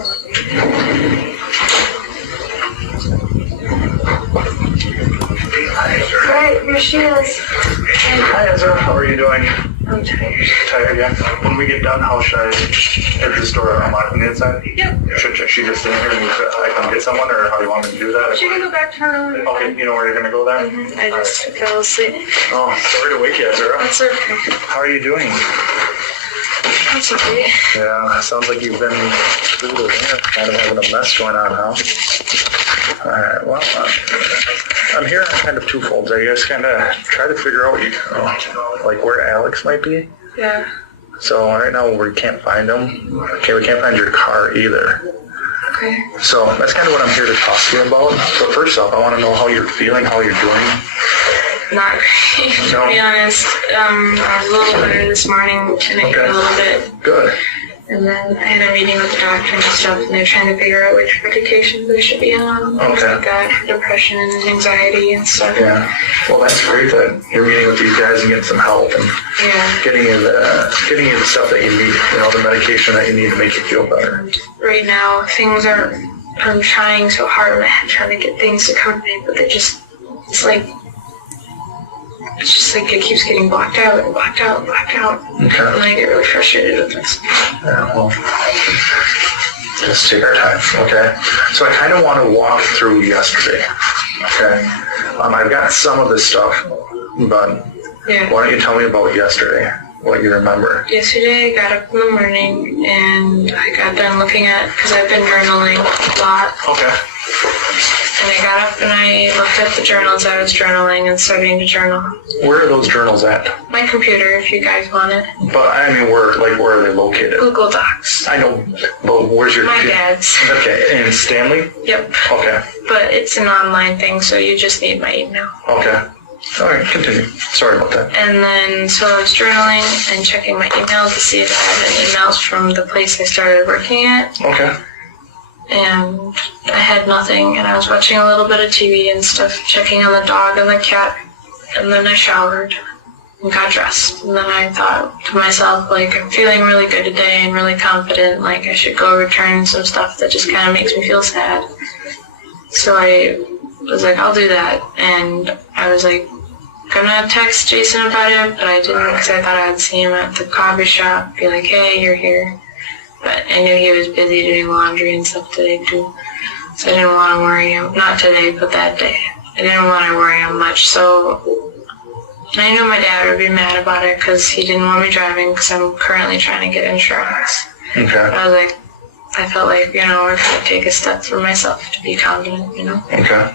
Alright, here she is. Hi Ezra, how are you doing? I'm tired. Tired, yeah? When we get done, how should I enter the store? I'm on the inside? Yep. Should she just sit here and I come get someone, or how do you want me to do that? She can go back to her room. Okay, you know where you're going to go there? I just fell asleep. Oh, sorry to wake you, Ezra. That's okay. How are you doing? That's okay. Yeah, sounds like you've been through the winter, kind of having a mess going on, huh? Alright, well, I'm here on kind of twofolds. I guess kind of try to figure out like where Alex might be. Yeah. So right now we can't find him. Okay, we can't find your car either. Okay. So that's kind of what I'm here to talk to you about. But first off, I want to know how you're feeling, how you're doing. Not great, to be honest. I was a little better this morning, and it got a little bit. Good. And then I had a meeting with the doctor and stuff, and they're trying to figure out which medications I should be on. Things like that, for depression and anxiety and stuff. Yeah. Well, that's great that you're meeting with these guys and getting some help and getting you the stuff that you need, the medication that you need to make you feel better. And right now, I'm trying so hard in my head trying to get things to come to me, but it's just like it keeps getting blocked out and blocked out and blocked out. Okay. And I get really frustrated with this. Yeah, well, just take our time, okay? So I kind of want to walk through yesterday, okay? I've got some of this stuff, but why don't you tell me about yesterday, what you remember? Yesterday I got up in the morning and I got done looking because I've been journaling a lot. Okay. And I got up and I looked at the journals I was journaling and starting to journal. Where are those journals at? My computer, if you guys want it. But I mean, where are they located? Google Docs. I know, but where's your My computer? dad's. Okay, in Stanley? Yep. Okay. But it's an online thing, so you just need my email. Okay. All right, continue. Sorry about that. And then, so I was journaling and checking my email to see if I had any emails from the place I started working at. Okay. And I had nothing, and I was watching a little bit of TV and stuff, checking on the dog and the cat, and then I showered and got dressed. And then I thought to myself, like, I'm feeling really good today and really confident, like I should go return some stuff that just kind of makes me feel sad. So I was like, I'll do that, and I was like, gonna text Jason about it, but I didn't because I thought I'd see him at the coffee shop, be like, hey, you're here. But I knew he was busy doing laundry and stuff today too, so I didn't want to worry him. Not today, but that day. I didn't want to worry him much, so I knew my dad would be mad about it because he didn't want me driving because I'm currently trying to get insurance. Okay. But I felt like, we're going to take a step for myself to be confident, Okay.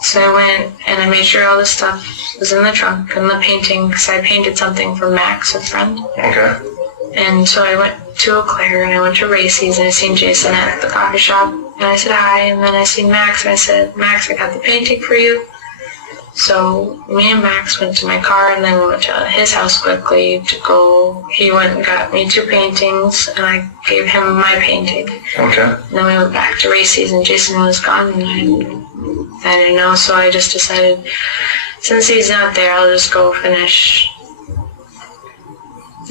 So I went and I made sure all the stuff was in the trunk and the painting, because I painted something for Max, a friend. Okay. And so I went to Eau Claire and I went to Racy's and I seen Jason at the coffee shop and I said hi, and then I seen Max and I said, Max, I got the painting for you. So me and Max went to my car and then we went to his house quickly to go. He went and got me 2 paintings and I gave him my painting. Okay. And then we went back to Racy's and Jason was gone and I didn't know, so I just decided since he's not there, I'll just go finish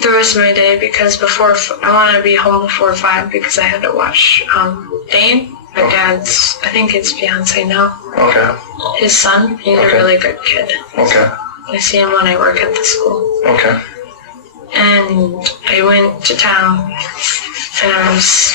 the rest of my day because I want to be home before 5 because I had to watch Dane, my dad's, I think it's fiance now. Okay. His son, he's a really good kid. Okay. I see him when I work at the school. Okay. And I went to town and I was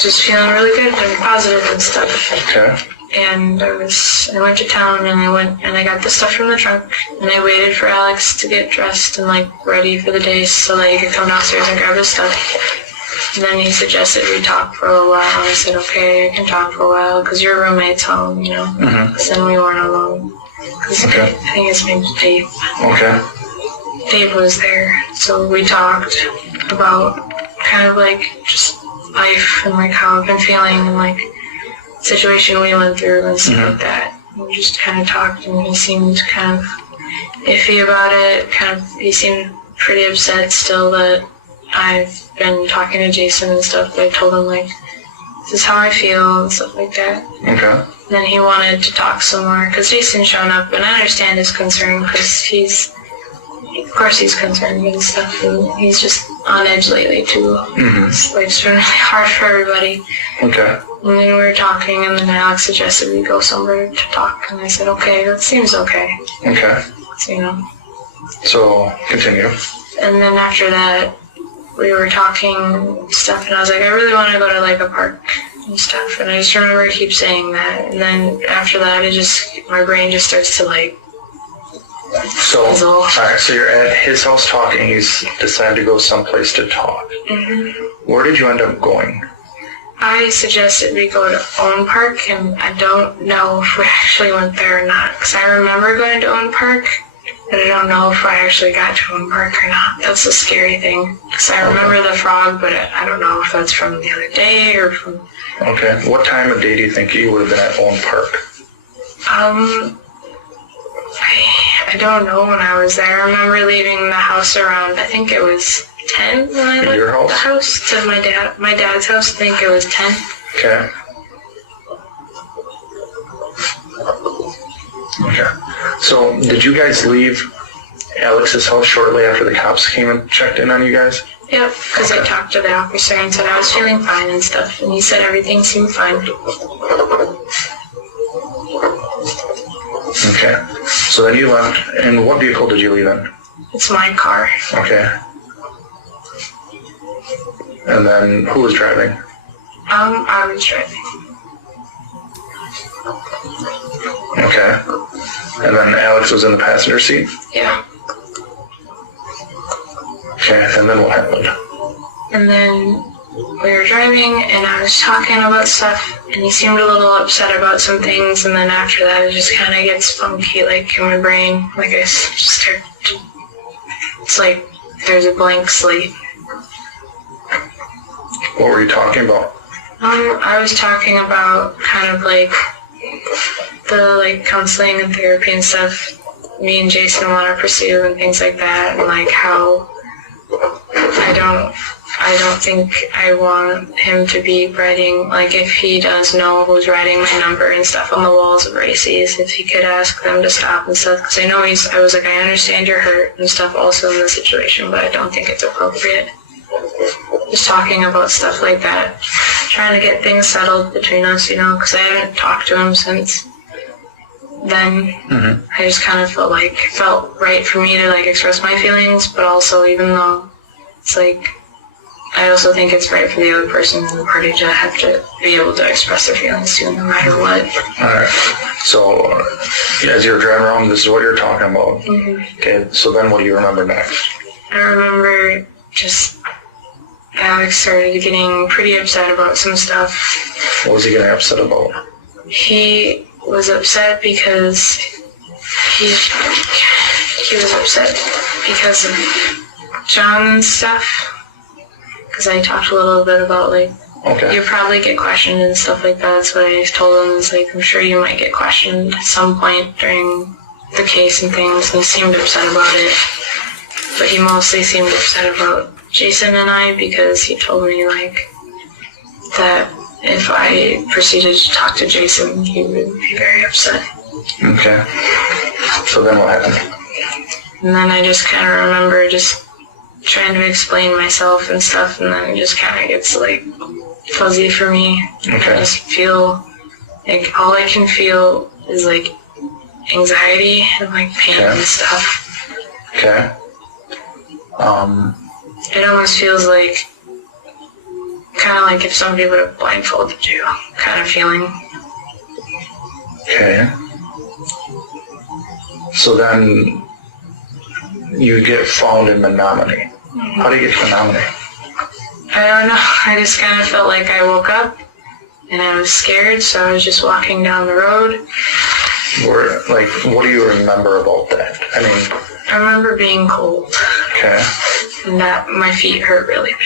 just feeling really good and positive and stuff. Okay. And I went to town and I got the stuff from the trunk and I waited for Alex to get dressed and ready for the day so that he could come downstairs and grab his stuff. And then he suggested we talk for a while and I said, okay, I can talk for a while because your roommate's home, because then we weren't alone. Because I think his name's Dave. Okay. Dave was there, so we talked about kind of just life and how I've been feeling and situation we went through and stuff like that. We just kind of talked and he seemed kind of iffy about it. He seemed pretty upset still that I've been talking to Jason and stuff, but I told him this is how I feel and stuff like that. Okay. Then he wanted to talk some more because Jason's shown up and I understand his concern because of course he's concerned and stuff, and he's just on edge lately too. Life's been really hard for everybody. Okay. And then we were talking, and then Alex suggested we go somewhere to talk, and I said, okay, that seems okay. Okay. So, So, continue. And then after that, we were talking stuff, and I was like, I really want to go to like a park and stuff, and I just remember he keep saying that, and then after that, my brain just starts to like So, fizzle. alright, so you're at his house talking, he's decided to go someplace to talk. Where did you end up going? I suggested we go to Owen Park, and I don't know if we actually went there or not, because I remember going to Owen Park, but I don't know if I actually got to Owen Park or not. That's the scary thing, because I remember the frog, but I don't know if that's from the other day or from... Okay, what time of day do you think you would have been at Owen Park? I don't know when I was there. I remember leaving the house around, I think it was 10 when I left your house? the house to my dad's house. I think it was 10. Okay. Okay. So, did you guys leave Alex's house shortly after the cops came and checked in on you guys? Yep, because I talked to the officer and said I was feeling fine and stuff, and he said everything seemed fine. Okay. So then you left, and what vehicle did you leave in? It's my car. Okay. And then who was driving? I was driving. Okay. And then Alex was in the passenger seat? Yeah. Okay, and then what happened? And then we were driving, and I was talking about stuff, and he seemed a little upset about some things, and then after that it just kind of gets funky, like, in my brain. Like, I just start to... It's like there's a blank slate. What were you talking about? I was talking about kind of like the like counseling and therapy and stuff me and Jason want to pursue and things like that, and like how I don't think I want him to be writing, like if he does know who's writing my number and stuff on the walls of races, if he could ask them to stop and stuff, because I know I was like, I understand you're hurt and stuff also in the situation, but I don't think it's appropriate. Just talking about stuff like that, trying to get things settled between us, because I haven't talked to him since then. I just kind of felt right for me to like express my feelings, but also even though it's like, I also think it's right for the other person in the party to have to be able to express their feelings too, no matter what. Alright, so as you were driving around, this is what you're talking about. Okay, so then what do you remember next? I remember just Alex started getting pretty upset about some stuff. What was he getting upset about? He was upset because he was upset because of John's stuff. Because I talked a little bit about like, you probably get questioned and stuff like that. That's what I told him, is like, I'm sure you might get questioned at some point during the case and things. And he seemed upset about it. But he mostly seemed upset about Jason and I, because he told me like that if I proceeded to talk to Jason, he would be very upset. Okay. So then what happened? And then I just kind of remember just trying to explain myself and stuff, and then it just kind of gets like fuzzy for me. I just feel like all I can feel is like anxiety and like pain and stuff. Okay. It almost feels like kind of like if somebody would have blindfolded you, kind of feeling. Okay. So then you get found in Menominee. How do you get to Menominee? I don't know. I just kind of felt like I woke up and I was scared, so I was just walking down the road. What do you remember about that? I mean, I remember being cold. Okay. And that my feet hurt really bad.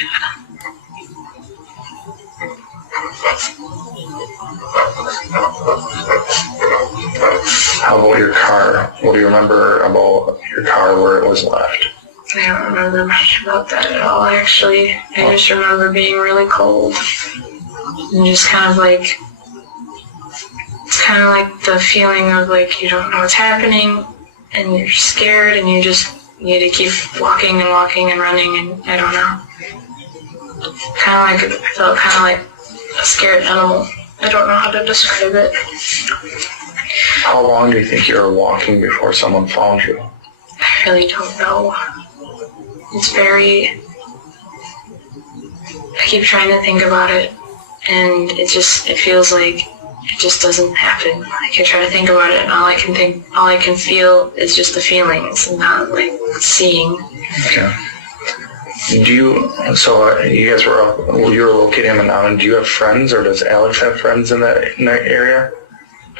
How about your car? What do you remember about your car, where it was left? I don't remember much about that at all, actually. I just remember being really cold. And just kind of like, it's kind of like the feeling of like you don't know what's happening and you're scared and you just need to keep walking and walking and running, and I don't know. I felt kind of like a scared animal. I don't know how to describe it. How long do you think you were walking before someone found you? I really don't know. It's very... I keep trying to think about it, and it feels like it just doesn't happen. Like I try to think about it, and all I can feel is just the feelings, and not like seeing. Okay. You guys you were located in Menominee. Do you have friends, or does Alex have friends in that area?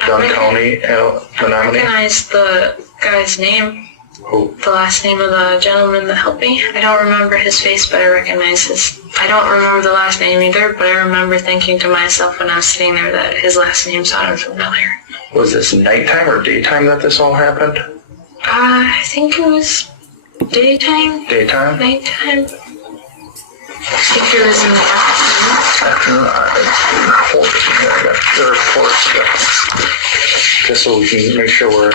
Dunn County, Menominee? I recognize the guy's name. Who? The last name of the gentleman that helped me. I don't remember his face, but I recognize his... I don't remember the last name either, but I remember thinking to myself when I was sitting there that his last name sounded familiar. Was this nighttime or daytime that this all happened? I think it was daytime. Daytime? Nighttime. I think it was in the afternoon. I got the reports. Just so we can make sure we're...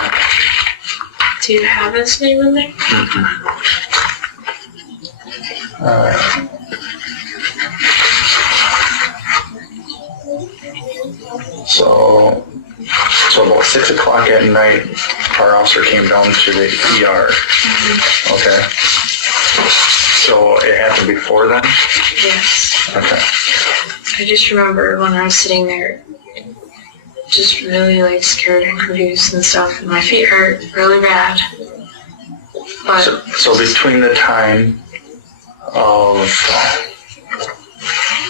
Do you have his name in there? Mm-hmm. So about 6 o'clock at night, our officer came down to the ER. Mm-hmm. Okay. So it happened before then? Yes. Okay. I just remember when I was sitting there, just really like scared and confused and stuff, and my feet hurt really bad. But so between the time of,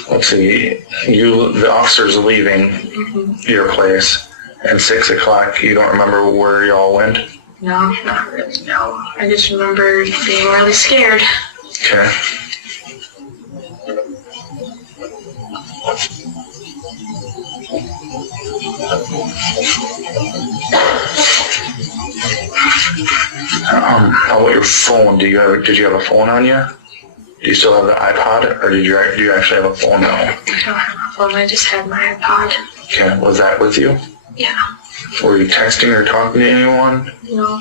let's see, the officers leaving your place, and 6 o'clock, you don't remember where y'all went? No, not really, no. I just remember being really scared. Okay. How about your phone? Did you have a phone on you? Do you still have the iPod, or do you actually have a phone now? I don't have a phone, I just had my iPod. Okay, was that with you? Yeah. Were you texting or talking to anyone? No.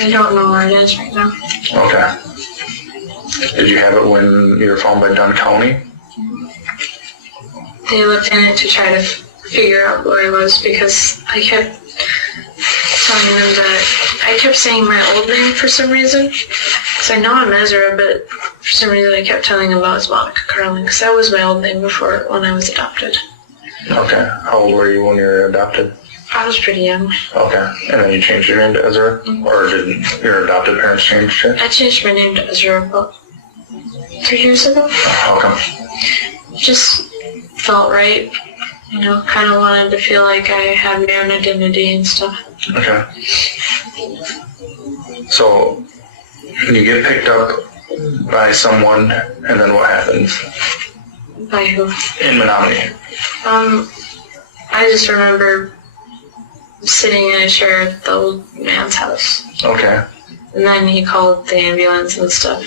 I don't know where it is right now. Okay. Did you have it when you were found by Dunn County? They looked in it to try to figure out where I was because I kept telling them that I kept saying my old name for some reason. So I know I'm Ezra, but for some reason I kept telling them about Monica Carlin because that was my old name before when I was adopted. Okay. How old were you when you were adopted? I was pretty young. Okay. And then you changed your name to Ezra? Mm-hmm. Or did your adopted parents change it? I changed my name to Ezra about 3 years ago. How come? Just felt right. You know, kind of wanted to feel like I had my own identity and stuff. Okay. So, you get picked up by someone, and then what happens? By who? In Menominee. I just remember sitting in a chair at the old man's house. Okay. And then he called the ambulance and stuff.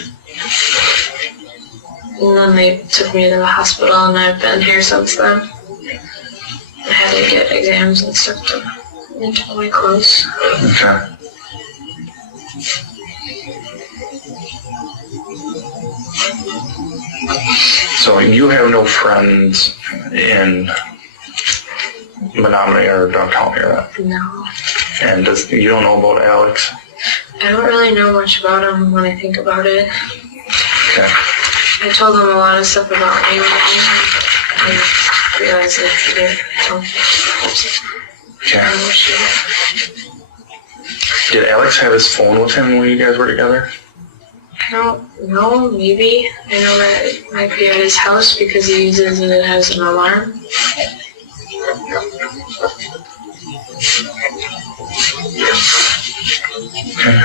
And then they took me to the hospital, and I've been here since then. I had to get exams and stuff done until my clothes. Okay. So you have no friends in Menominee or Dunn County, or that? No. And you don't know about Alex? I don't really know much about him when I think about it. Okay. I told him a lot of stuff about me, and I realized that he didn't tell me. Okay. Did Alex have his phone with him when you guys were together? I don't know, maybe. I know that it might be at his house because he uses it as an alarm. Okay.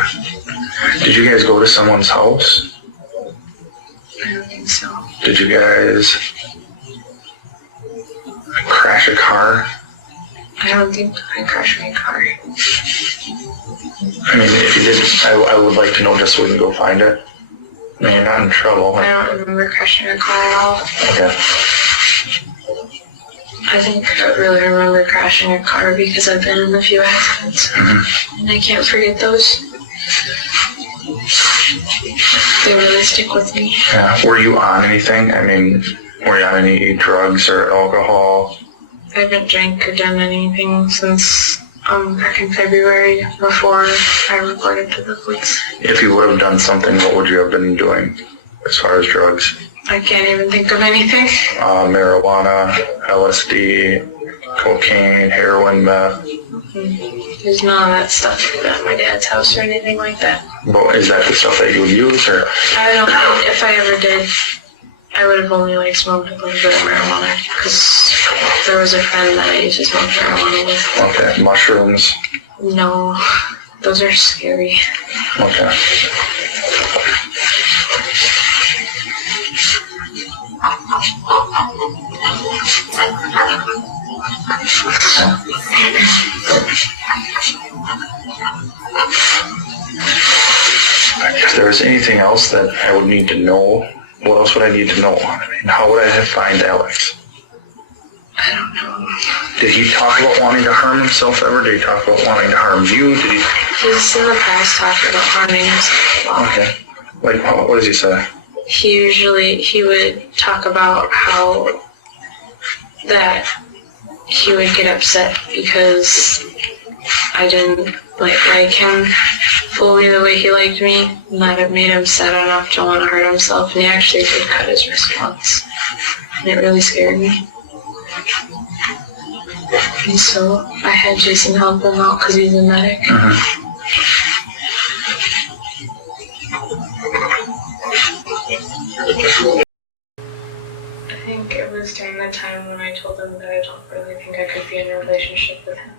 Did you guys go to someone's house? I don't think so. Did you guys crash a car? I don't think I crashed my car. I mean, if you did, I would like to know just so we can go find it. I mean, you're not in trouble. I don't remember crashing a car at all. Okay. I think I really remember crashing a car because I've been in a few accidents. Mm-hmm. And I can't forget those. They really stick with me. Yeah. Were you on anything? I mean, were you on any drugs or alcohol? I haven't drank or done anything since back in February before I reported to the police. If you would have done something, what would you have been doing as far as drugs? I can't even think of anything. Marijuana, LSD, cocaine, heroin, meth. There's none of that stuff at my dad's house or anything like that. But is that the stuff that you would use, or? I don't know. If I ever did, I would have only smoked a little bit of marijuana because there was a friend that I used to smoke marijuana with. Okay, mushrooms. No, those are scary. Okay. If there was anything else that I would need to know, what else would I need to know? I mean, how would I find Alex? I don't know. Did he talk about wanting to harm himself ever? Did he talk about wanting to harm you? Did he? He's in the past talked about harming himself a lot. Okay. Like, what does he say? He would talk about how that he would get upset because I didn't like him fully the way he liked me, and that it made him sad enough to want to hurt himself, and he actually did cut his wrist once. And it really scared me. And so I had Jason help him out because he's a medic. Mm-hmm. I think it was during the time when I told him that I don't really think I could be in a relationship with him.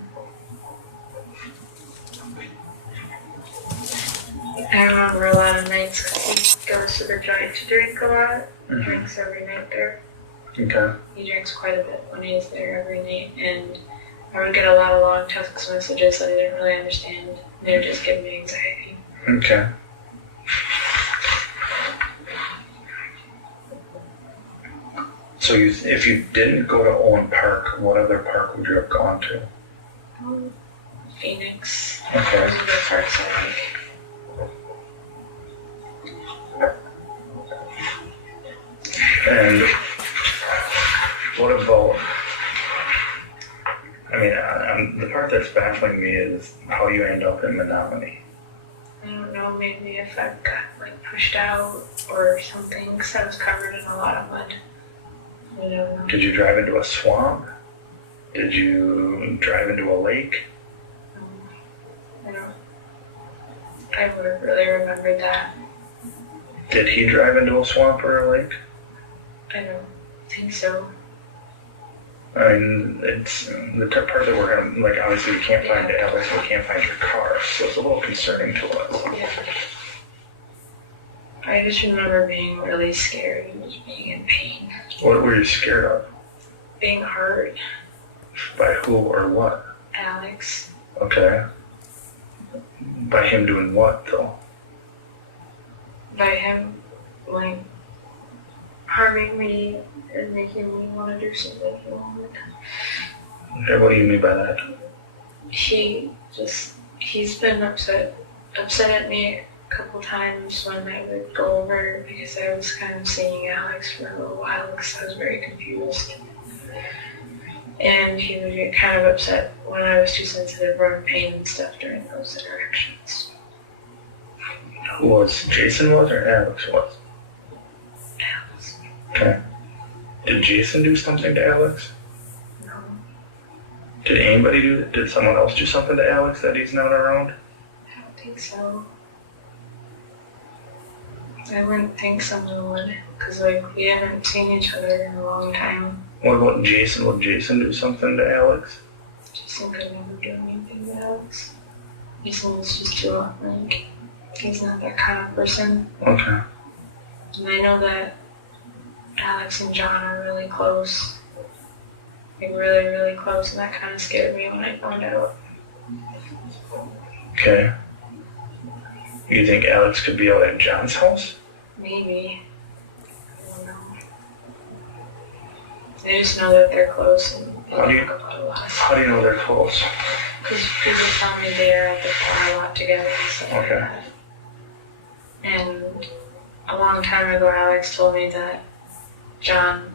I remember a lot of nights because he goes to the joint to drink a lot. He drinks every night there. Okay. He drinks quite a bit when he's there every night, and I would get a lot of long text messages that I didn't really understand. They would just give me anxiety. Okay. So if you didn't go to Owen Park, what other park would you have gone to? Phoenix. Okay. Those are the parks I like. And what about, I mean, the part that's baffling me is how you end up in Menominee. I don't know, maybe if I got pushed out or something, because I was covered in a lot of mud. I don't know. Did you drive into a swamp? Did you drive into a lake? I would have really remembered that. Did he drive into a swamp or a lake? I don't think so. I mean, it's the part that we're going to, obviously we can't find Alex, we can't find your car, so it's a little concerning to us. Yeah. I just remember being really scared and just being in pain. What were you scared of? Being hurt. By who or what? Alex. Okay. By him doing what, though? By him, harming me and making me want to do something he wanted. Okay, what do you mean by that? He's been upset at me a couple times when I would go over because I was kind of seeing Alex for a little while because I was very confused. And he would get kind of upset when I was too sensitive or in pain and stuff during those interactions. Who was? Jason was or Alex was? Alex. Okay. Did Jason do something to Alex? No. Did someone else do something to Alex that he's not around? I don't think so. I wouldn't think someone would, because we haven't seen each other in a long time. What about Jason? Would Jason do something to Alex? Jason could never do anything to Alex. Jason is just too, he's not that kind of person. Okay. And I know that Alex and John are really close. Really, really close, and that kind of scared me when I found out. Okay. You think Alex could be out at John's house? Maybe. I don't know. I just know that they're close and they talk about a lot of stuff. How do you know they're close? Because people tell me they are at the bar a lot together and stuff like Okay. that. And a long time ago, Alex told me that John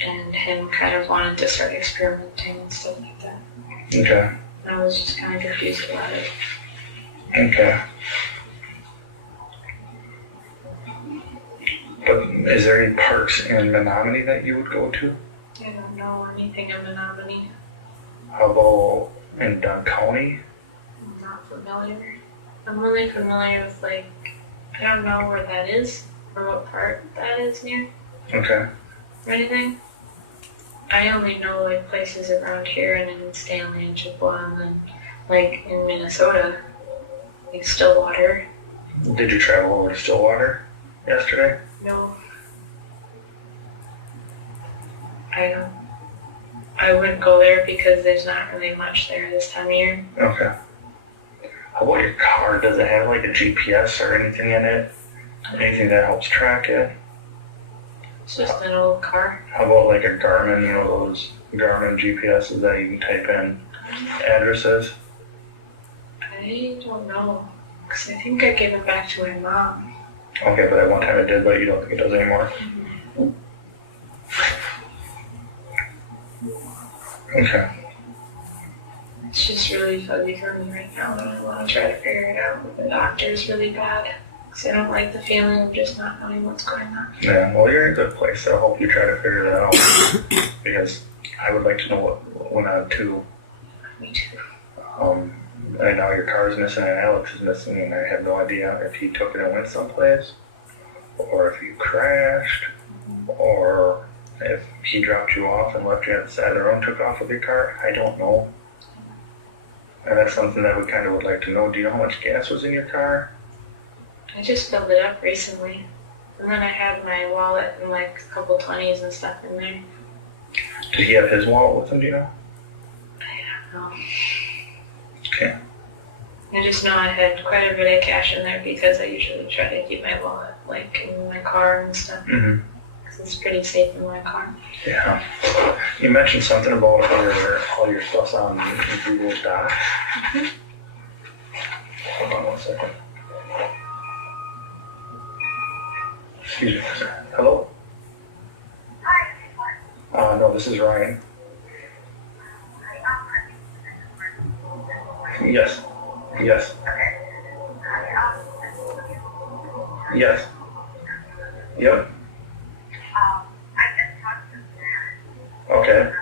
and him kind of wanted to start experimenting and stuff like that. Okay. And I was just kind of confused about it. Okay. But is there any parks in Menominee that you would go to? I don't know anything in Menominee. How about in Dunn County? I'm not familiar. I'm really familiar with, like, I don't know where that is or what part that is near Okay. or anything. I only know, like, places around here and in Stanley and Chippewa and then, like, in Minnesota, like Stillwater. Did you travel over to Stillwater yesterday? No. I wouldn't go there because there's not really much there this time of year. Okay. How about your car? Does it have like a GPS or anything in it? Anything that helps track it? It's just an old car. How about like a Garmin, you know, those Garmin GPSs that you can type in addresses? I don't know. Because I think I gave it back to my mom. Okay, but at one time it did, but you don't think it does anymore? Okay. It's just really fuzzy for me right now, and I want to try to figure it out. But the doctor's really bad. Because I don't like the feeling of just not knowing what's going on. Yeah, well, you're in a good place, so I hope you try to figure that out. Because I would like to know what went on too. Me too. I know your car's missing and Alex is missing, and I have no idea if he took it and went someplace, or if you crashed, or if he dropped you off and left you at the side of the road and took off with your car. I don't know. And that's something that we kind of would like to know. Do you know how much gas was in your car? I just filled it up recently. And then I had my wallet and like a couple 20s and stuff in there. Did he have his wallet with him, do you know? I don't know. Okay. I just know I had quite a bit of cash in there because I usually try to keep my wallet like in my car and stuff. Mm-hmm. Because it's pretty safe in my car. Yeah. You mentioned something about all your stuff's on Google Docs. Mm-hmm. Hold on 1 second. Excuse me. Hello? No, this is Ryan. Yes. Yes. Yes. Yep. Okay.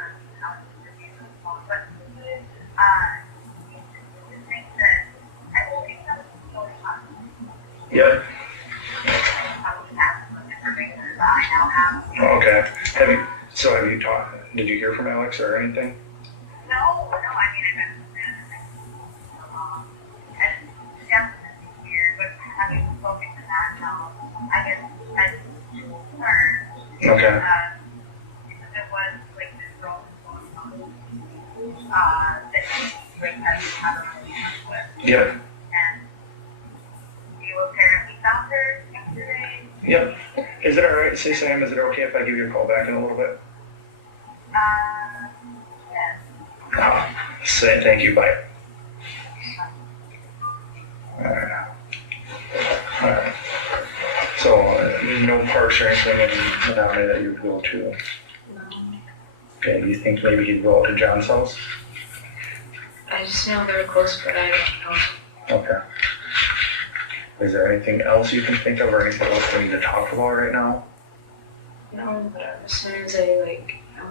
Yep. Okay. Have you talked? Did you hear from Alex or anything? No, I mean, and definitely weird, but having spoken to that now, I guess I just learned. Okay. Because it was like this girl going on, that she like had a relationship with. Yep. And you apparently found her yesterday. Yep. Is it alright? Say, Sam, is it okay if I give you a call back in a little bit? Yes. Say thank you, bye. Alright. Alright. So, no parks or anything in Menominee that you would go to? No. Okay, do you think maybe you'd go out to John's house? I just know they're close, but I don't know. Okay. Is there anything else you can think of or anything else we need to talk about right now? No, but as soon as I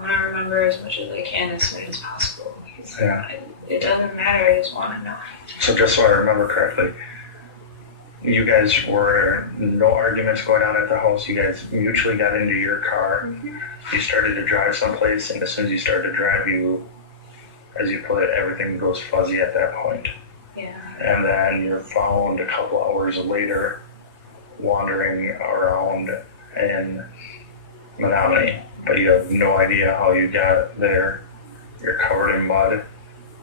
want to remember as much as I can as soon as possible. Because Yeah. it doesn't matter, I just want to know. So just so I remember correctly, you guys were no arguments going on at the house. You guys mutually got into your car. Mm-hmm. You started to drive someplace, and as soon as you started to drive, you, as you put it, everything goes fuzzy at that point. Yeah. And then you're found a couple hours later wandering around in Menominee, but you have no idea how you got there. You're covered in mud.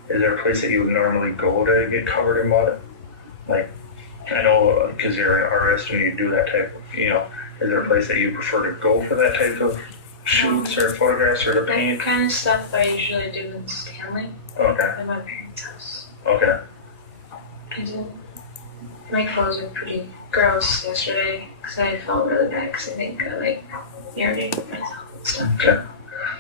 Is there a place that you would normally go to get covered in mud? Like, I know because you're an artist when you do that type of, is there a place that you prefer to go for that type of shoots or photographs or to That paint? kind of stuff I usually do in Stanley Okay. at my parents' house. Okay. I do. My clothes are pretty gross yesterday because I felt really bad because I think I irritated myself and stuff. Okay.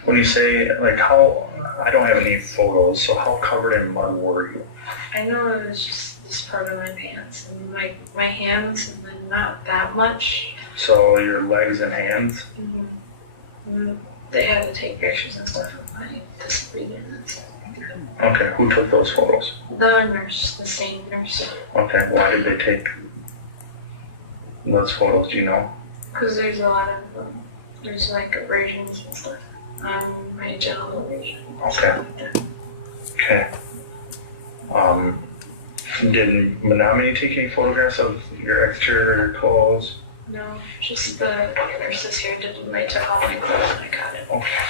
When you say, how, I don't have any photos, so how covered in mud were you? I know it was just this part of my pants and my hands, and then not that much. So your legs and hands? Mm-hmm. They had to take pictures and stuff of my breathing and stuff. Okay, who took those photos? The nurse, the same nurse. Okay, why did they take those photos, do you know? Because there's a lot of there's abrasions and stuff on my genital region. Okay. Okay. Did Menominee take any photographs of your exterior clothes? No, just the nurses here did. They took all my clothes and I got it. Okay.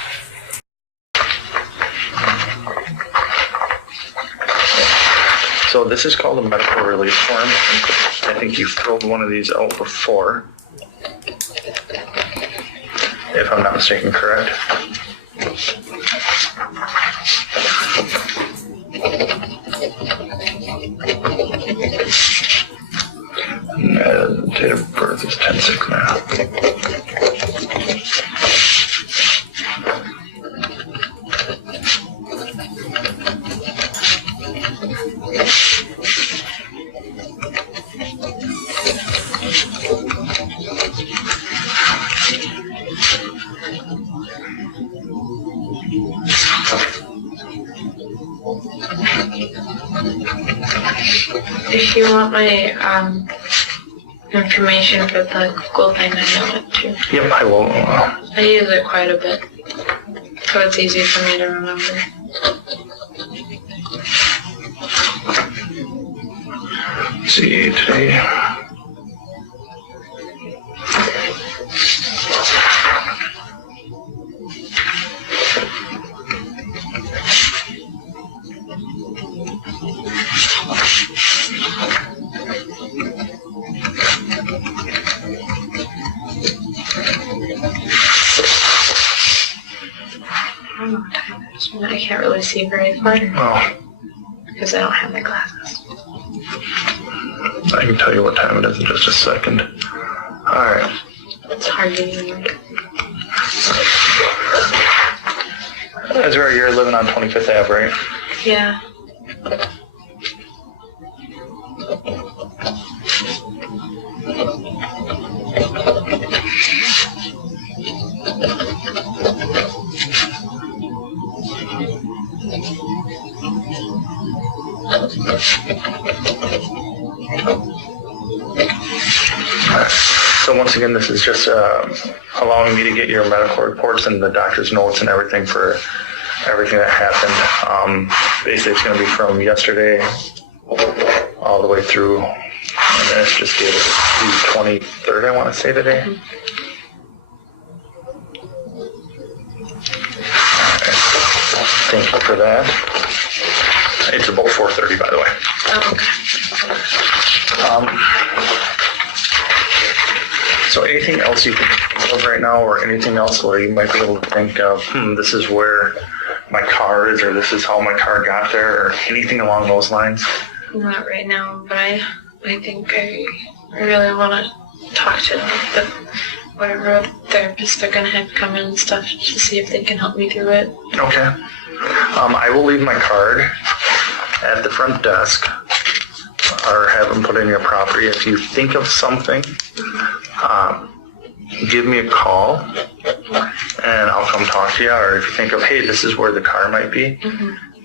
So this is called a medical release form. I think you filled one of these out before, if I'm not mistaken, correct? Date of birth is 10/6 now. If you want my information for the Google thing, I know it too. Yep, I will. I use it quite a bit, so it's easy for me to remember. See today. I don't know what time it is. I can't really see very far Oh, because I don't have my glasses. I can tell you what time it is in just a second. Alright. It's hard to even look. Ezra, you're living on 25th Ave, right? Yeah. So once again, this is just allowing me to get your medical reports and the doctor's notes and everything for everything that happened. Basically, it's going to be from yesterday all the way through, and then it's just dated the 23rd, I want to say today. Alright. Thank you for that. It's about 4:30, by the way. Oh, okay. So anything else you can think of right now, or anything else where you might be able to think of, this is where my car is, or this is how my car got there, or anything along those lines? Not right now, but I think I really want to talk to the whatever therapist they're going to have come in and stuff to see if they can help me through it. Okay. I will leave my card at the front desk, or have them put in your property. If you think of something, give me a call and I'll come talk to you. Or if you think of, hey, this is where the car might be,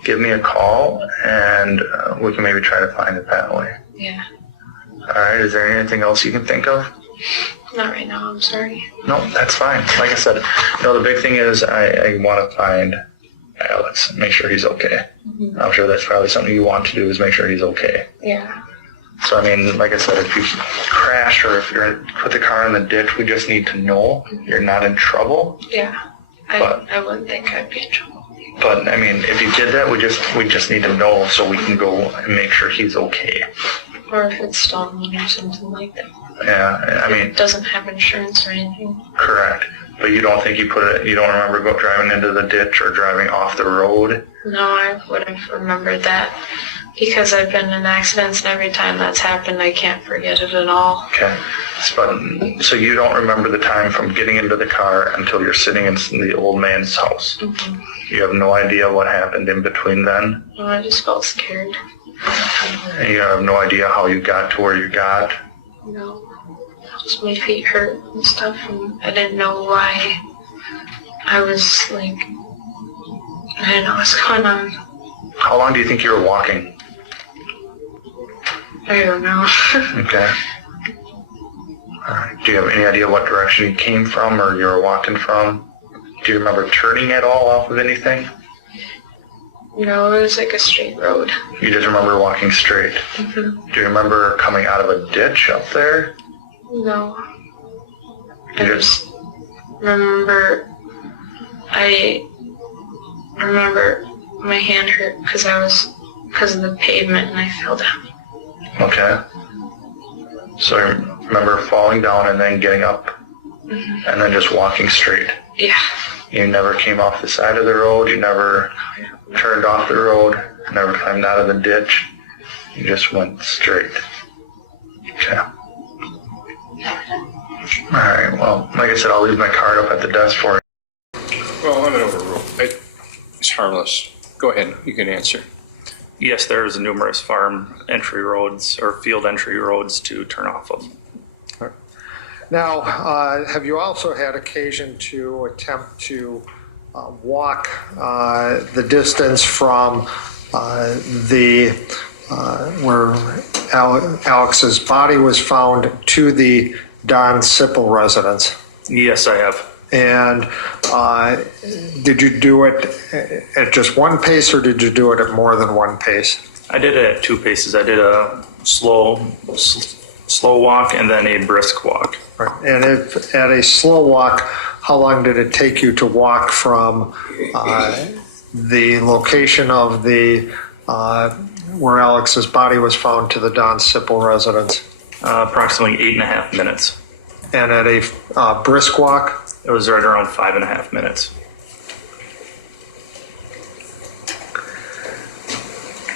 give me a call and we can maybe try to find it that way. Yeah. All right. Is there anything else you can think of? Not right now, I'm sorry. No, that's fine. Like I said, the big thing is I want to find Alex and make sure he's okay. I'm sure that's probably something you want to do, is make sure he's okay. Yeah. So, I mean, like I said, if you crash or if you're put the car in the ditch, we just need to know you're not in trouble. Yeah. I wouldn't think I'd be in trouble. But, I mean, if you did that, we just need to know so we can go and make sure he's okay. Or if it's stolen or something like that. Yeah, I mean... It doesn't have insurance or anything. Correct. But you don't think you don't remember driving into the ditch or driving off the road? No, I would have remembered that Because I've been in accidents, and every time that's happened, I can't forget it at all. Okay. So you don't remember the time from getting into the car until you're sitting in the old man's house? Mm-hmm. You have no idea what happened in between then? Well, I just felt scared. And you have no idea how you got to where you got? No. Just my feet hurt and stuff, and I didn't know why. I was like, I didn't know what's going on. How long do you think you were walking? I don't know. Okay. All right. Do you have any idea what direction you came from or you were walking from? Do you remember turning at all off of anything? No, it was like a straight road. You just remember walking straight? Mm-hmm. Do you remember coming out of a ditch up there? No. You I just remember, I remember my hand hurt because of the pavement, and I fell down. Okay. So you remember falling down and then getting up Mm-hmm. and then just walking straight. Yeah. You never came off the side of the road. You never turned off the road. Never climbed out of the ditch. You just went straight. Okay. All right. Well, like I said, I'll leave my card up at the desk for you. Well, I'm an overrule. It's harmless. Go ahead. You can answer. Yes, there's numerous farm entry roads or field entry roads to turn off of. Now, have you also had occasion to attempt to walk the distance from where Alex's body was found to the Don Sipple residence? Yes, I have. And did you do it at just one pace, or did you do it at more than one pace? I did it at 2 paces. I did a slow walk and then a brisk walk. Right. And if at a slow walk, how long did it take you to walk from the location of the where Alex's body was found to the Don Sipple residence? Approximately 8.5 minutes. And at a brisk walk? It was right around 5.5 minutes.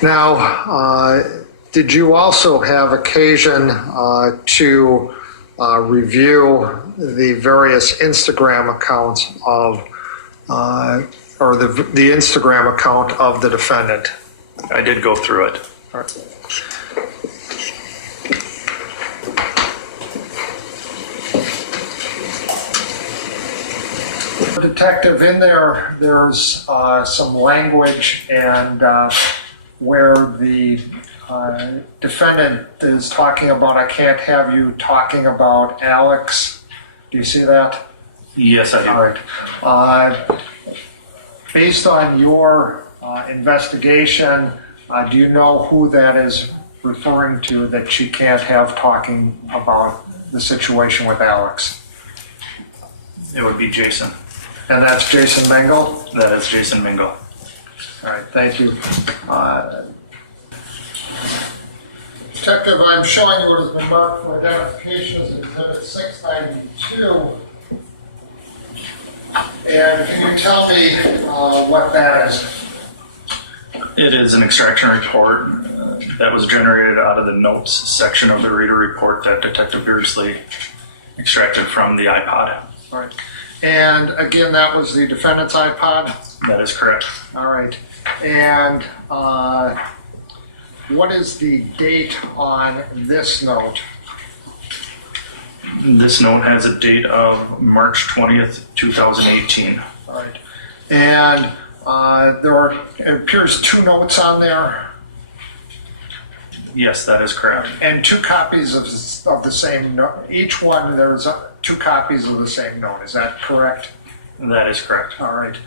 Now, did you also have occasion to review the various Instagram accounts of, or the Instagram account of the defendant? I did go through it. All right. Detective, in there's some language and where the defendant is talking about, I can't have you talking about Alex. Do you see that? Yes, I do. All right. Based on your investigation, do you know who that is referring to that she can't have talking about the situation with Alex? It would be Jason. And that's Jason Mingle? That is Jason Mingle. All right, thank you. Detective, I'm showing you what has been marked for identification as Exhibit 692. And can you tell me what that is? It is an extraction report that was generated out of the notes section of the reader report that Detective Beardsley extracted from the iPod. All right. And again, that was the defendant's iPod? That is correct. All right. And what is the date on this note? This note has a date of March 20th, 2018. All right. And it appears 2 notes on there? Yes, that is correct. And 2 copies of the same note. Each one, there's 2 copies of the same note. Is that correct? That is correct. All right.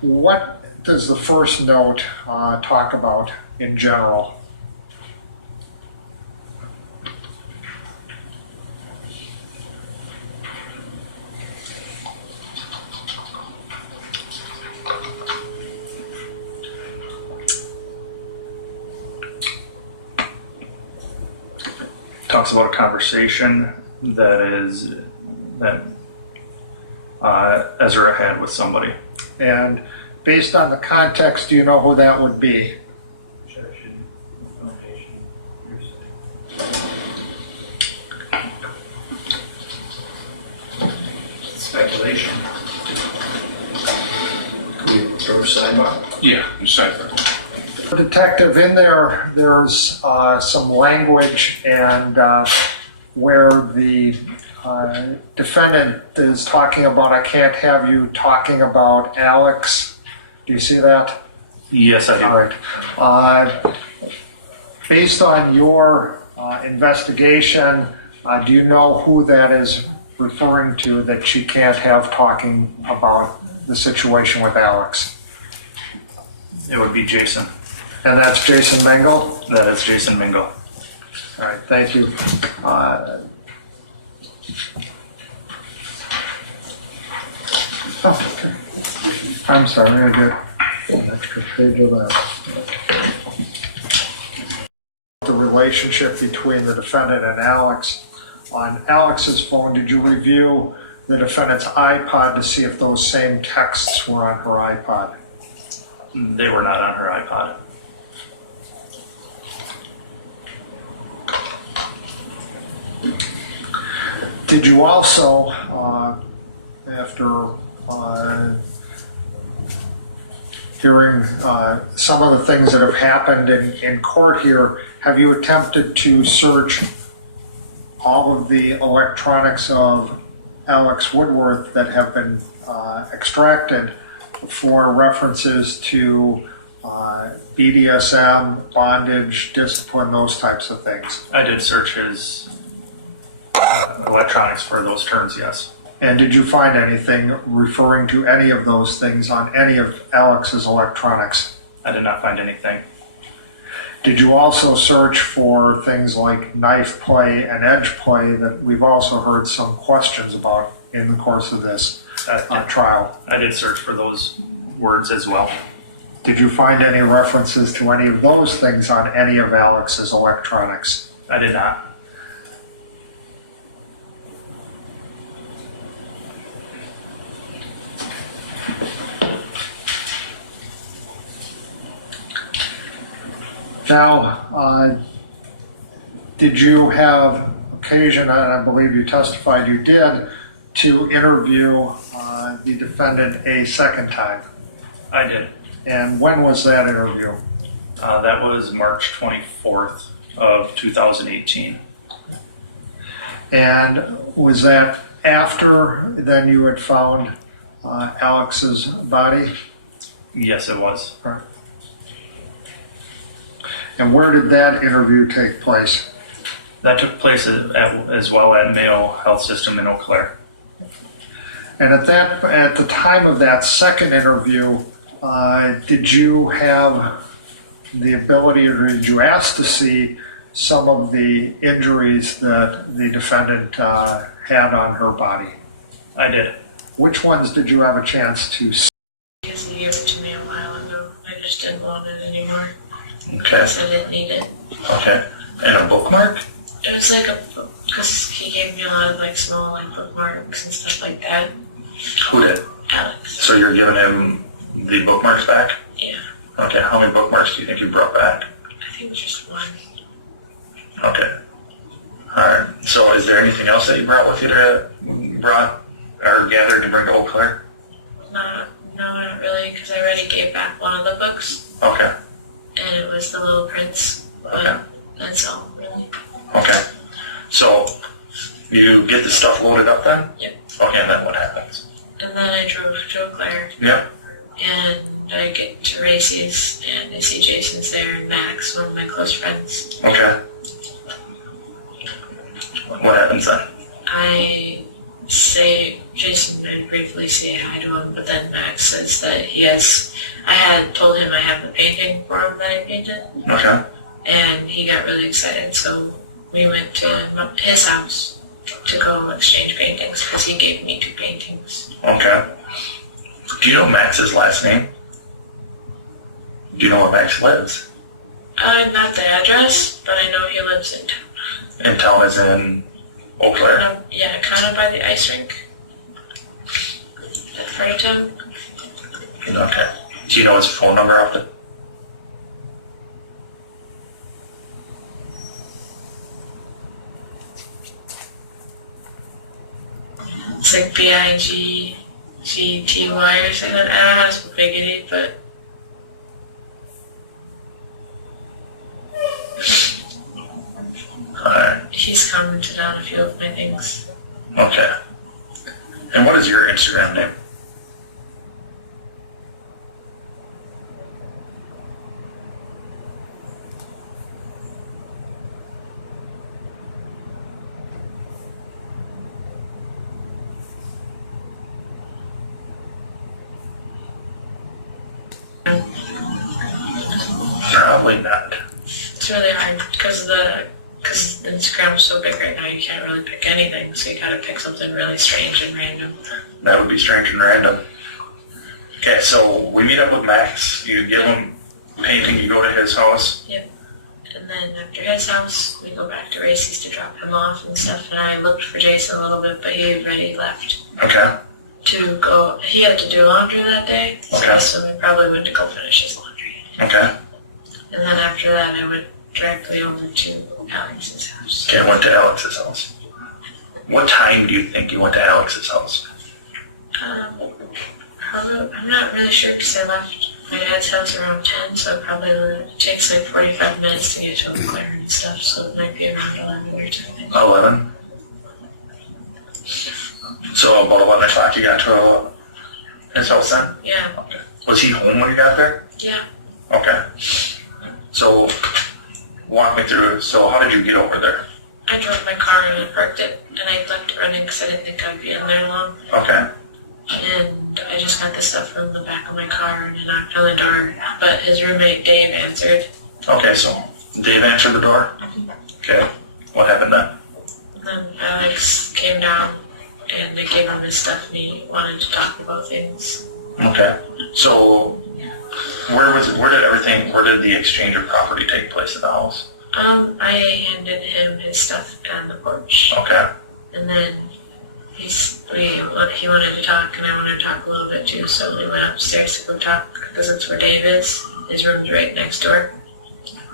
What does the first note talk about in general? Talks about a conversation that Ezra had with somebody. And based on the context, do you know who that would be? isolation. Can we approach sidebar? Yeah, decipher. Detective, in there's some language and where the defendant is talking about, I can't have you talking about Alex. Do you see that? Yes, I do. All right. Based on your investigation, do you know who that is referring to that she can't have talking about the situation with Alex? It would be Jason. And that's Jason Mingle? That is Jason Mingle. All right, thank you. Okay. I'm sorry, I get an extra page of that. The relationship between the defendant and Alex. On Alex's phone, did you review the defendant's iPod to see if those same texts were on her iPod? They were not on her iPod. Did you also, after hearing some of the things that have happened in court here, have you attempted to search all of the electronics of Alex Woodworth that have been extracted for references to BDSM, bondage, discipline, those types of things? I did search his electronics for those terms, yes. And did you find anything referring to any of those things on any of Alex's electronics? I did not find anything. Did you also search for things like knife play and edge play that we've also heard some questions about in the course of this trial? I did search for those words as well. Did you find any references to any of those things on any of Alex's electronics? I did not. Now, did you have occasion, and I believe you testified you did, to interview the defendant a second time? I did. And when was that interview? That was March 24th of 2018. And was that after then you had found Alex's body? Yes, it was. And where did that interview take place? That took place as well at Mayo Health System in Eau Claire. And at the time of that second interview, did you have the ability, or did you ask to see some of the injuries that the defendant had on her body? I did. Which ones did you have a chance to see? He gave it to me a while ago. I just didn't want it anymore. Okay. Because I didn't need it. Okay. And a bookmark? It was like because he gave me a lot of like small like bookmarks and stuff like that. Who did? Alex. So you're giving him the bookmarks back? Yeah. Okay. How many bookmarks do you think you brought back? I think just one. Okay. All right. So is there anything else that you brought with you brought or gathered to bring to Eau Claire? No, not really, because I already gave back one of the books, Okay. and it was the Little Prince. But Okay. that's all, really. Okay. So you get the stuff loaded up then? Yep. Okay, and then what happens? And then I drove to Eau Claire, Yep. and I get to Racy's, and I see Jason's there, and Max, one of my close friends. Okay. What happens then? I say, Jason, I briefly say hi to him, but then Max says that I had told him I have the painting for him that I painted, Okay. and he got really excited, so we went to his house to go exchange paintings, because he gave me 2 paintings. Okay. Do you know Max's last name? Do you know where Max lives? Not the address, but I know he lives in town. In town as in Eau Claire? Yeah, kind of by the ice rink. That part of town. Okay. Do you know his phone number off the... It's like Biggty or something. I don't know how to spell biggity, but Alright, he's commented on a few of my things. okay. And what is your Instagram name? Probably not. It's really hard because Instagram's so big right now. You can't really pick anything, so you gotta pick something really strange and random. That would be strange and random. Okay, so we meet up with Max. You give him painting, you go to his house. Yep. And then after his house, we go back to Racy's to drop him off and stuff. And I looked for Jason a little bit, but he had already left Okay. to go. He had to do laundry that day, so Okay. I assumed he probably went to go finish his laundry. Okay. And then after that, I went directly over to Alex's house. Okay, went to Alex's house. What time do you think you went to Alex's house? I'm not really sure because I left my dad's house around 10, so it probably takes like 45 minutes to get to Eau Claire and stuff, so it might be around 11 or something. 11. So about 11 o'clock you got to his house then? Yeah, Was he home when you got there? yeah. Okay. So walk me through. So how did you get over there? I drove my car and I parked it, and I left it running because I didn't think I'd be in there long. Okay. And I just got the stuff from the back of my car and I knocked on the door, but his roommate Dave answered. Okay, so Dave answered the door? Okay. What happened then? And then Alex came down and I gave him his stuff and he wanted to talk about things. Okay. So where did the exchange of property take place at the house? I handed him his stuff on the porch. Okay. And then he wanted to talk and I wanted to talk a little bit too, so we went upstairs to go talk because that's where Dave is. His room's right next door.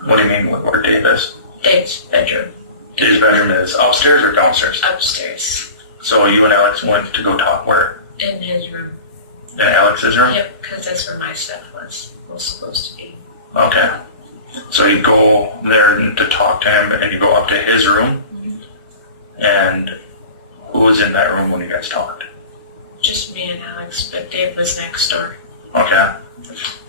What do you mean where Dave is? Dave's bedroom. Dave's bedroom is upstairs or downstairs? Upstairs. So you and Alex went to go talk where? In his room. In Alex's room? Yep, because that's where my stuff was supposed to be. Okay. So you go there to talk to him and you go up to his room? And who was in that room when you guys talked? Just me and Alex, but Dave was next door. Okay.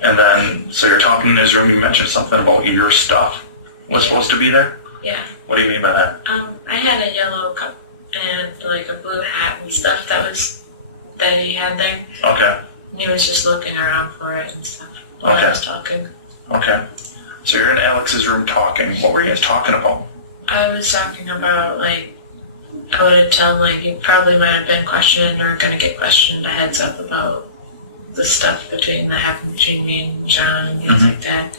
And then, so you're talking in his room, you mentioned something about your stuff was supposed to be there? Yeah. What do you mean by that? I had a yellow cup and like a blue hat and stuff that he had there. Okay. And he was just looking around for it and stuff while I Okay. was talking. Okay. So you're in Alex's room talking. What were you guys talking about? I was talking about I would tell him he probably might have been questioned or gonna get questioned a heads up about the stuff that happened between me and John and things like that.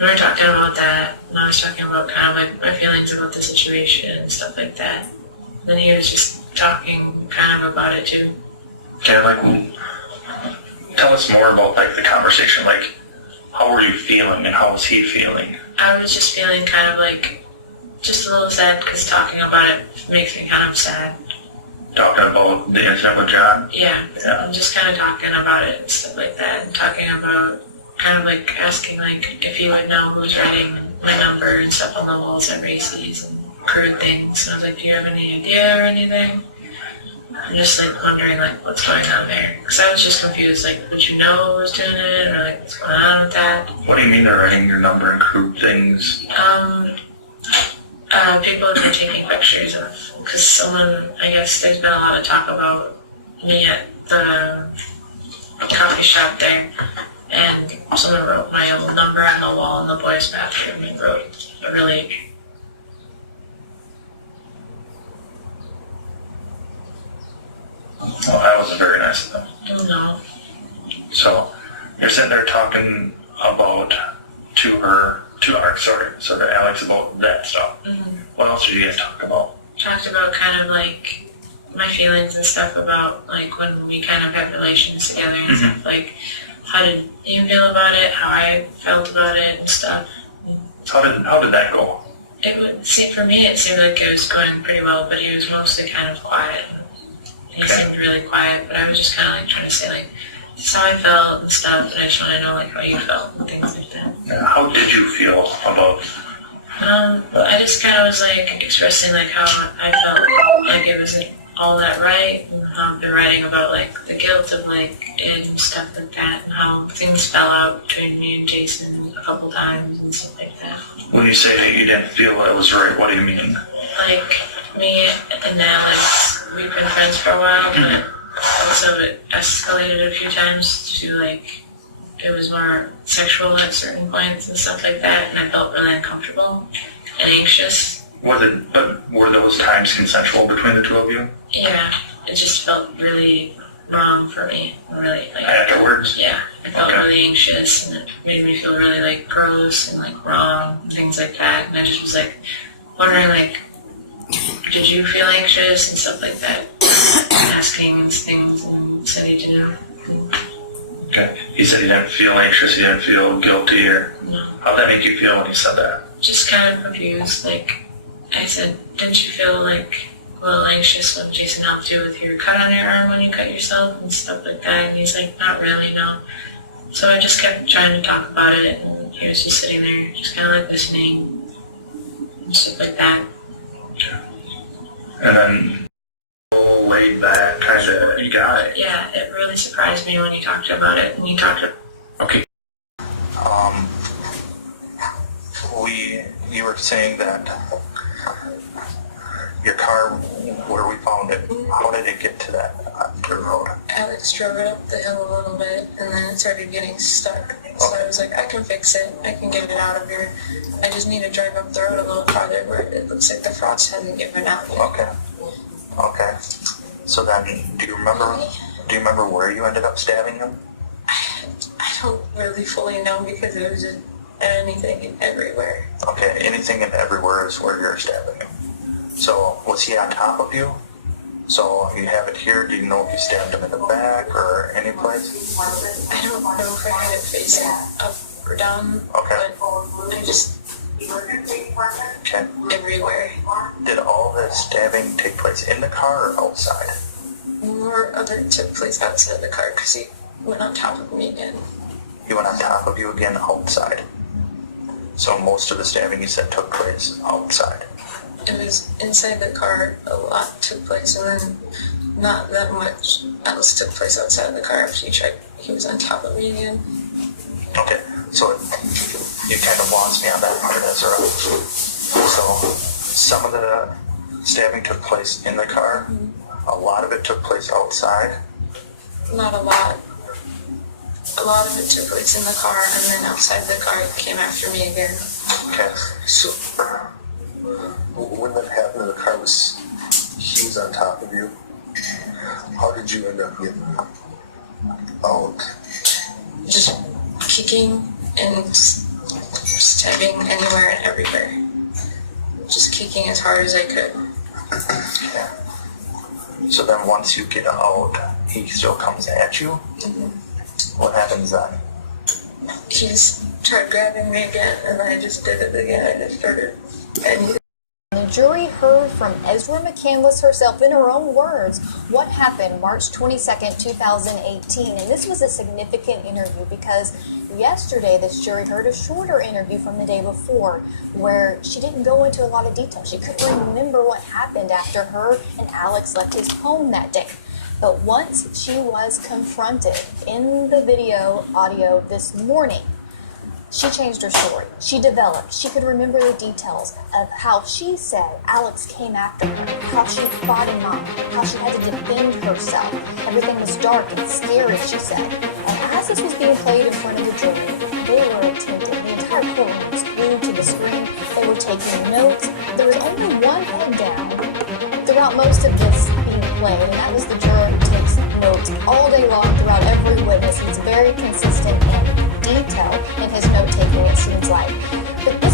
We were talking about that, and I was talking about kind of my feelings about the situation and stuff like that. And then he was just talking kind of about it too. Okay, tell us more about the conversation. How were you feeling and how was he feeling? I was just feeling kind of just a little sad because talking about it makes me kind of sad. Talking about the incident with John? Yeah. Yeah. I'm just kind of talking about it and stuff like that, and talking about kind of asking if he would know who's writing my number and stuff on the walls at Racy's and crude things. And I was like, do you have any idea or anything? I'm just wondering what's going on there. Because I was just confused, would you know who was doing it or what's going on with that? What do you mean they're writing your number and crude things? People have been taking pictures of, because I guess there's been a lot of talk about me at the coffee shop there, and someone wrote my old number on the wall in the boys' bathroom and wrote a really... Well, that wasn't very nice of them. No. So you're sitting there talking about to Alex about that stuff. Mm-hmm. What else did you guys talk about? Talked about kind of my feelings and stuff about when we kind of had relations together and stuff. How did you feel about it? How I felt about it and stuff. How did that go? For me, it seemed like it was going pretty well, but he was mostly kind of quiet. He seemed really quiet, but I was just kind of like trying to say like, this is how I felt and stuff, and I just want to know like how you felt and things like that. How did you feel about? I just kind of was like expressing like how I felt like it wasn't all that right, and how I've been writing about like the guilt of like it and stuff like that, and how things fell out between me and Jason a couple times and stuff like that. When you say that you didn't feel it was right, what do you mean? Like me and Alex, we've been friends for a while, but also it escalated a few times to like it was more sexual at certain points and stuff like that, and I felt really uncomfortable and anxious. But were those times consensual between the two of you? Yeah, it just felt really wrong for me. Really, like Afterwards? yeah, I felt Okay. really anxious, and it made me feel really like gross and like wrong and things like that. And I just was like wondering like, did you feel anxious and stuff like that? Asking things and said he didn't. Okay. He said he didn't feel anxious, he didn't feel guilty, or No. how'd that make you feel when he said that? Just kind of confused. Like I said, didn't you feel like a little anxious when Jason helped you with your cut on your arm when you cut yourself and stuff like that? And he's like, not really, no. So I just kept trying to talk about it, and he was just sitting there, just kind of like listening and stuff like that. And then laid back kind of guy. Yeah, it really surprised me when he talked about it, and he talked. Okay. You were saying that your car, where we found it, how did it get to that dirt road? Alex drove it up the hill a little bit, and then it started getting stuck. So I was like, I can fix it. I can get it out of here. I just need to drive up the road a little farther where it looks like the frost hasn't given out yet. Okay. So then, do you remember where you ended up stabbing him? I don't really fully know because it was just anything and everywhere. Okay, anything and everywhere is where you're stabbing him. So, was he on top of you? So, you have it here. Do you know if you stabbed him in the back or any place? I don't know if I had it facing up or down, Okay. but I just Okay. everywhere. Did all the stabbing take place in the car or outside? More of it took place outside the car because he went on top of me again. He went on top of you again outside. So most of the stabbing you said took place outside. It was inside the car, a lot took place, and then not that much else took place outside of the car after he was on top of me again. Okay, so you kind of lost me on that part, Ezra. So some of the stabbing took place in the car. A lot of it took place outside. Not a lot. A lot of it took place in the car, and then outside the car it came after me again. Okay, so when that happened and the car was, he was on top of you, how did you end up getting out? Just kicking and stabbing anywhere and everywhere. Just kicking as hard as I could. Okay. So then once you get out, he still comes at you? What happens then? He just tried grabbing me again, and I just did it again. I just started. And The jury heard from Ezra McCandless herself in her own words what happened March 22nd, 2018. And this was a significant interview because yesterday this jury heard a shorter interview from the day before where she didn't go into a lot of detail. She couldn't remember what happened after her and Alex left his home that day. But once she was confronted in the video audio this morning, she changed her story. She developed. She could remember the details of how she said Alex came after her, how she fought him off, how she had to defend herself. Everything was dark and scary, she said. And as this was being played in front of the jury, they were attentive. The entire courtroom was glued to the screen. They were taking notes. There was only one head down throughout most of this being played, and that was the juror who takes notes all day long throughout every witness. He's very consistent and detailed in his note-taking, it seems like. But this